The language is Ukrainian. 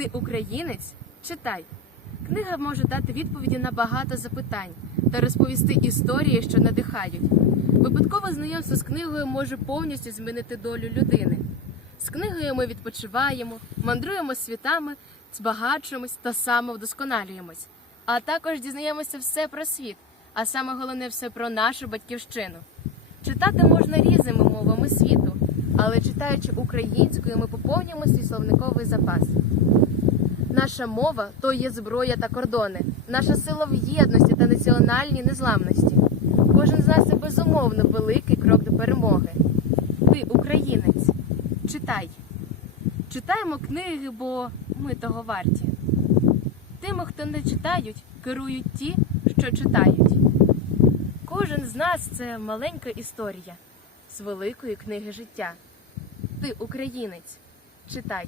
Ти українець? Читай. Книга може дати відповіді на багато запитань та розповісти історії, що надихають. Випадкове знайомство з книгою може повністю змінити долю людини. З книгою ми відпочиваємо, мандруємо світами, збагачуємось та самовдосконалюємось. А також дізнаємося все про світ, а саме головне все про нашу батьківщину. Читати можна різними мовами світу, але читаючи українською, ми поповнюємо свій словниковий запас. Наша мова то є зброя та кордони, наша сила в єдності та національній незламності. Кожен з нас це безумовно великий крок до перемоги. Ти українець. Читай. Читаємо книги, бо ми того варті. Тими, хто не читають, керують ті, що читають. Кожен з нас це маленька історія з великої книги життя. Ти українець. Читай.